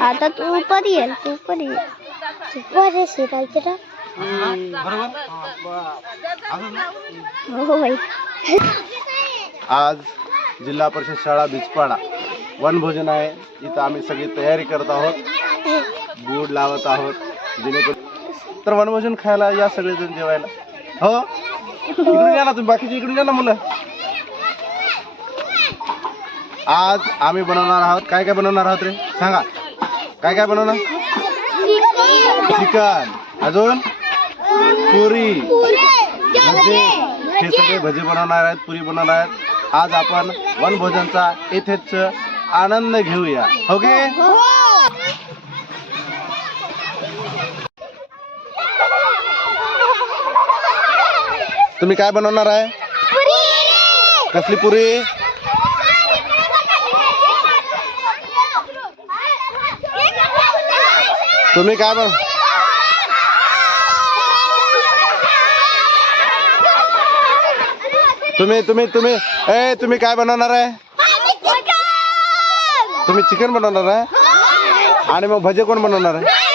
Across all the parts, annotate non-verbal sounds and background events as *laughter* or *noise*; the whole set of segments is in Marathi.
आता तू ऊपर तू ऊपर ऊपर हो बाई आज जिल्हा परिषद शाळा बिचपाडा. वनभोजन आहे. इथं आम्ही सगळी तयारी करत आहोत. बूड लावत आहोत. जेणेकरून तर वनभोजन खायला या सगळेजण जेवायला. हो? इकडून या ना तुम्ही बाकीचे इकडून या ना मुलं. आज आम्ही बनवणार आहोत. काय काय बनवणार आहोत रे? सांगा. काय काय बनवणार? चिकन. अजून? पुरी. भजे. हे सगळे भजे बनवणार आहेत पुरी बनवणार आहेत. आज आपण वनभोजनचा इथेच आनंद घेऊया. हो. तुम्ही काय बनवणार आहे? कसली पुरी? तुम्ही काय बन तुम्ही तुम्ही तुम्ही ए तुम्ही काय बनवणार आहे? तुम्ही चिकन बनवणार आहे? आणि मग भजे कोण बनवणार आहे?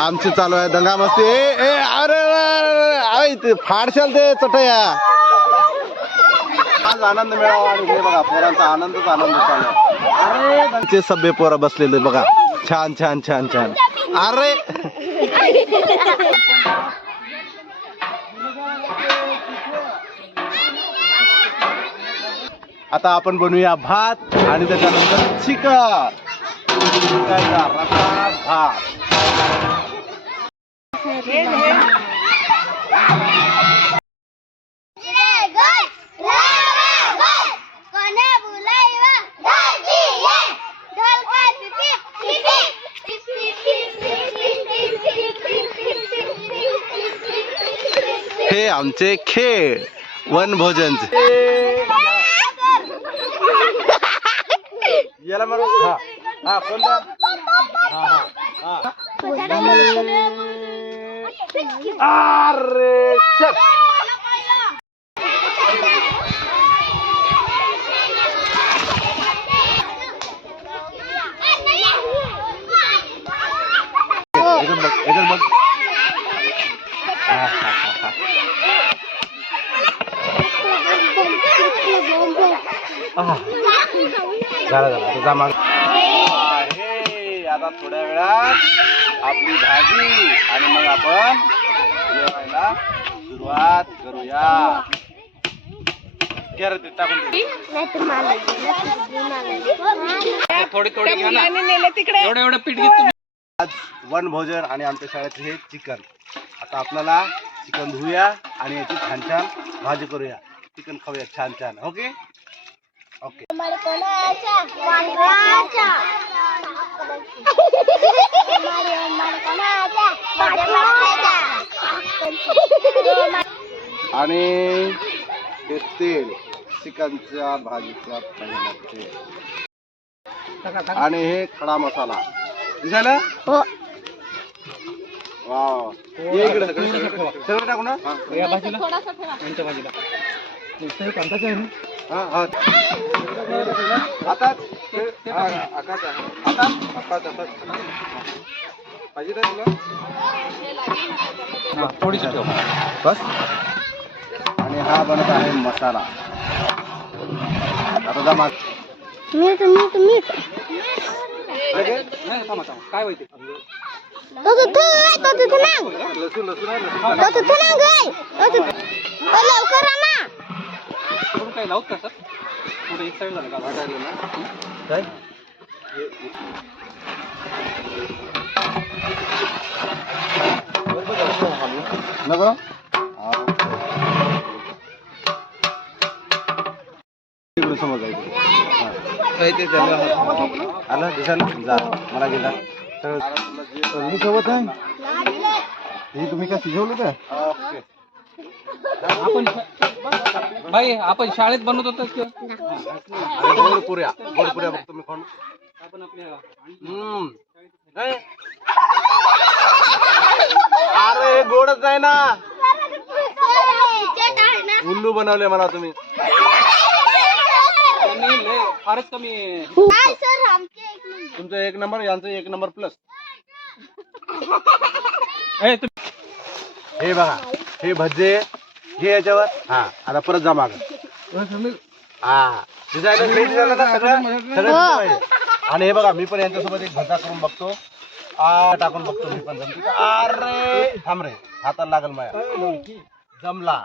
आमची चालू आहे दंगा मस्ती. ए ए अरे अरे, ते फाडशाल ते चटया. आज आनंद मिळावा आणि हे बघा पोरांचा आनंदच आनंद चालू आहे. अरे सभ्य पोरं बसलेले बघा. छान छान छान छान. अरे. आता आपण बनवूया भात आणि त्याच्यानंतर चिकन. भात. हे आमचे खेळ वनभोजनचे याला मारू. हा. हा कोणता? हा हा. हा. अरे चल बघ. आहा. झाला झाला जा माग आहे आता थोड्या वेळात आपली भाजी आणि मग आपण जेवायला सुरुवात करूया. ते टाकून दे. थोडी थोडी घ्या ना. एवढं एवढं पीठ घेत तुम्ही. आज वन भोजन आणि आमच्या शाळेत हे चिकन. आता आपल्याला चिकन धुऊया आणि याची छान छान भाजी करूया. चिकन खाऊया छान छान ओके. ओके *laughs* आणि हे तेल चिकनच्या भाजीचा पहिला तेल. आणि हे खडा मसाला. दिसायला? हो. इकडे. सगळं टाकू ना? या भाजीला. यांच्या भाजीला. आता आकाश आता आकाश आता पाहिजे का तुला. थोडीशी ठेव. बस. आणि हा बनत आहे मसाला. आता जा माग. मीठ मीठ मीठ. नाही थांबा थांबा. काय माहिती तो? तिथं तो तिथं नांग. लसूण लसूण आहे लसूण. तो तो लवकर आणा काही लावत का सर? थोडं एक साईड झालं का वाटायला ना काय? नको. हा. इकडे समोर जायचं. हा. आलं दिसायला जा. मला गेला. मी सोबत आहे? हे तुम्ही काय शिजवलं का? आपण बाई आपण शाळेत बनवत होतो किंवा आणि गोड पुऱ्या गोड पुऱ्या बघतो मी खाऊन. आपण आपल्या? अरे हे गोडच नाही ना. उल्लू बनवले मला तुम्ही. फारच कमी तुमचं एक नंबर यांचं एक नंबर प्लस हे बघा हे भजे हे याच्यावर? हा. आता परत जा माग. हा. सगळं? सगळं पाहिजे. आणि हे बघा मी पण यांच्यासोबत एक भजा करून बघतो. आ टाकून बघतो मी पण जमते का? अरे थांब रे. हाताला लागल माया. जमला.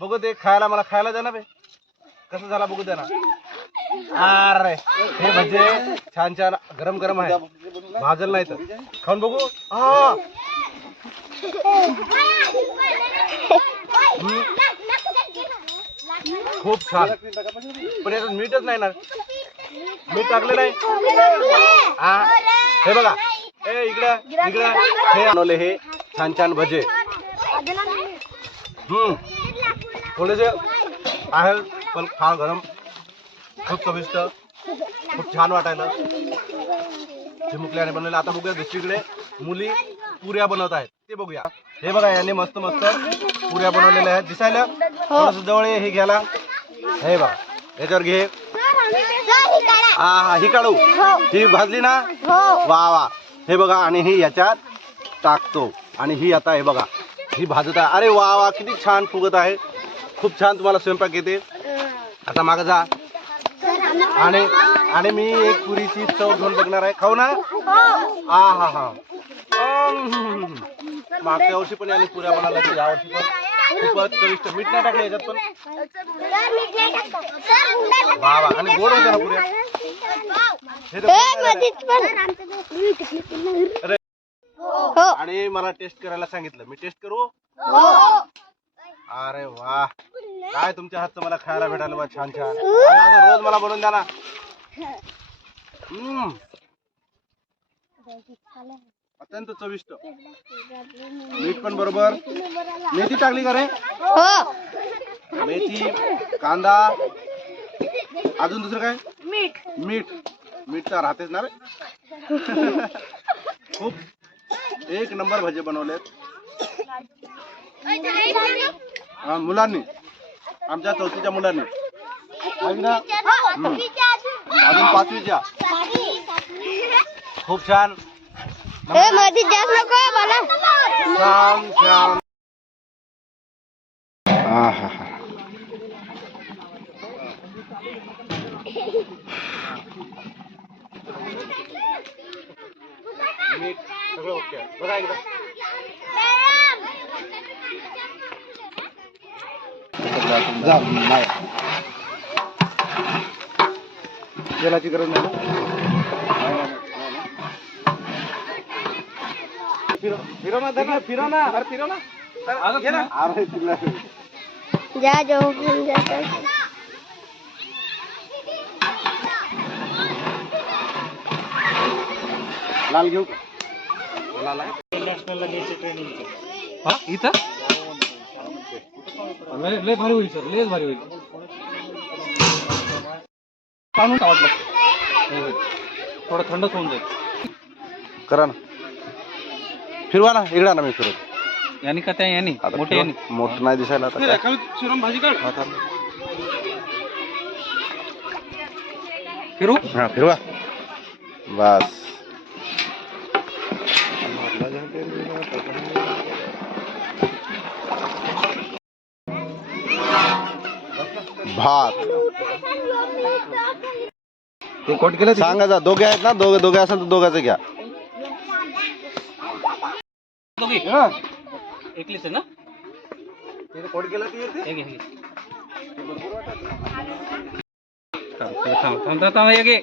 बघू ते खायला मला खायला द्या ना बे. कसं झाला बघू द्या ना. अरे हे भजे छान छान गरम गरम आहे. भाजल नाही तर. खाऊन बघू. हा. खूप छान. पण याच्यात मीठच नाही ना. मीठ टाकले नाही हा. हे बघा. ए इकडं इकडं. हे आणवले हे छान छान भजे. हम्म. थोडेसे आहे पण फार गरम. खूप चविष्ट. खूप छान वाटायला. चिमुकल्याने बनवलेलं. आता बघूया दुसरीकडे मुली पुऱ्या बनवत आहेत. ते बघूया. हे बघा याने मस्त मस्त पुऱ्या बनवलेल्या आहेत. दिसायला? थोडस जवळ ये, हे घ्यायला. हे बघा. याच्यावर घे. हा हा ही काढू. ही भाजली ना? वा वा. हे बघा आणि ही याच्यात टाकतो. आणि ही आता हे बघा ही भाजत आहे. अरे वा वा किती छान फुगत आहे. खूप छान तुम्हाला स्वयंपाक येते. आता मागं जा. आणि आणि मी एक पुरीची चव घेऊन बघणार आहे. खाऊ ना? हा हा हा. मागच्या वर्षी पण याने पुऱ्या बनवल्या होत्या, या वर्षी पण खूपच चविष्ट मीठ नाही टाकलं याच्यात पण. वा वा आणि गोड होत्या ना पुऱ्या? हे तर गोड आहे. अरे, हो. आणि मला टेस्ट करायला सांगितलं. मी टेस्ट करू? हो. अरे वा. काय तुमच्या हातचं मला खायला भेटायला बा छान छान. असं रोज मला बनवून द्या ना. हम्म. अत्यंत चविष्ट. मीठ पण बरोबर. मेथी टाकली का रे? हो. मेथी कांदा अजून दुसरं काय? मीठ. मीठ. मीठ तर राहतेच ना रे. खूप. एक नंबर भजे बनवलेत हा, मुलांनी. आमच्या चौथीच्या मुलांनी. अजून पाचवीच्या. खूप छान. ए मध्ये जास्त नको मला छान छान आहा. मीठ सगळं ओके आहे. बघा एकदा जा नाही तेलाची गरज नाही फिरव ना धर ना फिरव ना अरे ना जा जातो लाल घेऊ हा इथं? लय लय भारी होईल सर. लयच भारी होईल. काढून वाटलं. थोडं थंडच होऊन जाईल. करा ना. फिरवा ना इकडा ना मी फिरत यानी का त्या यानी? आता मोठे फिरवा. यानी? मोठं नाही दिसायला आता काय? शिरम भाजी काढ. आता. फिरू? हा फिरवा. बस. भात. ते कोट केलं सांगा जा दोघे आहेत ना? दोघे दोघे असेल तर दोघांचं घ्या. दोघी? एकलीच आहे ना? हे घे, हे घे. थांब, थांब थांब थांब, थांब हे घे.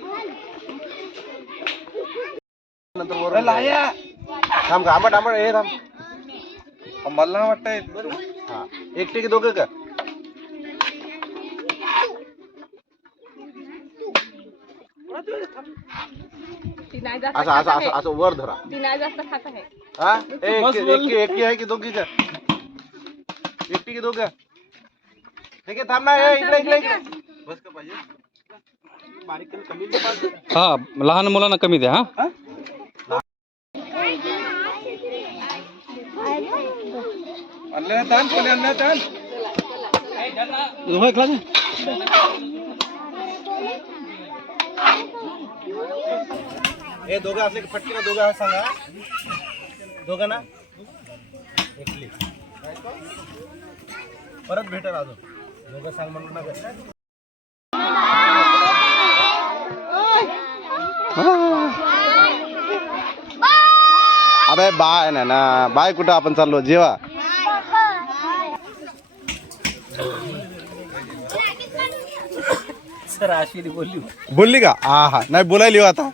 थांब का आंबट आंबट हे थांब. मला वाटतंय. हा. एकटे की दोघं का? असं असं असं असं वर धरा. हा? एक बस बोल. एकटी आहे की दोघी का एकटी की दोघं. ठीक आहे थांब ना ए, इकडे इकडे इकडे. बस का पाहिजे? बारीक केलं कमी दे बाजू. हा लहान मुलांना कमी द्या हा. आणलं ना ताण कोणी आणलं ताण. होय क्लास हे दोघं असले की दोघं सांगा. दोघं ना? एकली. परत भेटेल अजून. दोघं सांग म्हणून ना अबे बाय ना ना बाय कुठं आपण चाललो? जेवा. बोलली. बोलली का? हा हा नाही बोलायली आता.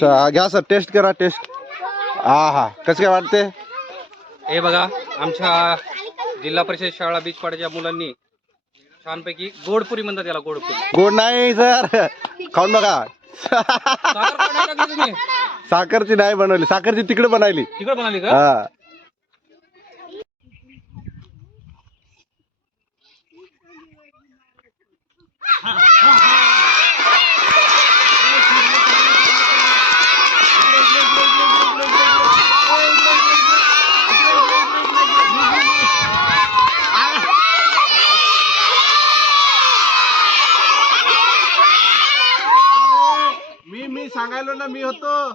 घ्या सर टेस्ट करा टेस्ट हा हा. कसं काय वाटते हे बघा आमच्या जिल्हा परिषद शाळा बीजपाड्याच्या मुलांनी छानपैकी गोडपुरी म्हणतात त्याला गोडपुरी. गोड नाही सर. खाऊन बघा. साखर का नाही टाकली तुम्ही? साखरची नाही बनवली. साखरची तिकडे बनवली तिकडे बनवली का? हा. मी मी सांगायलो ना मी होतो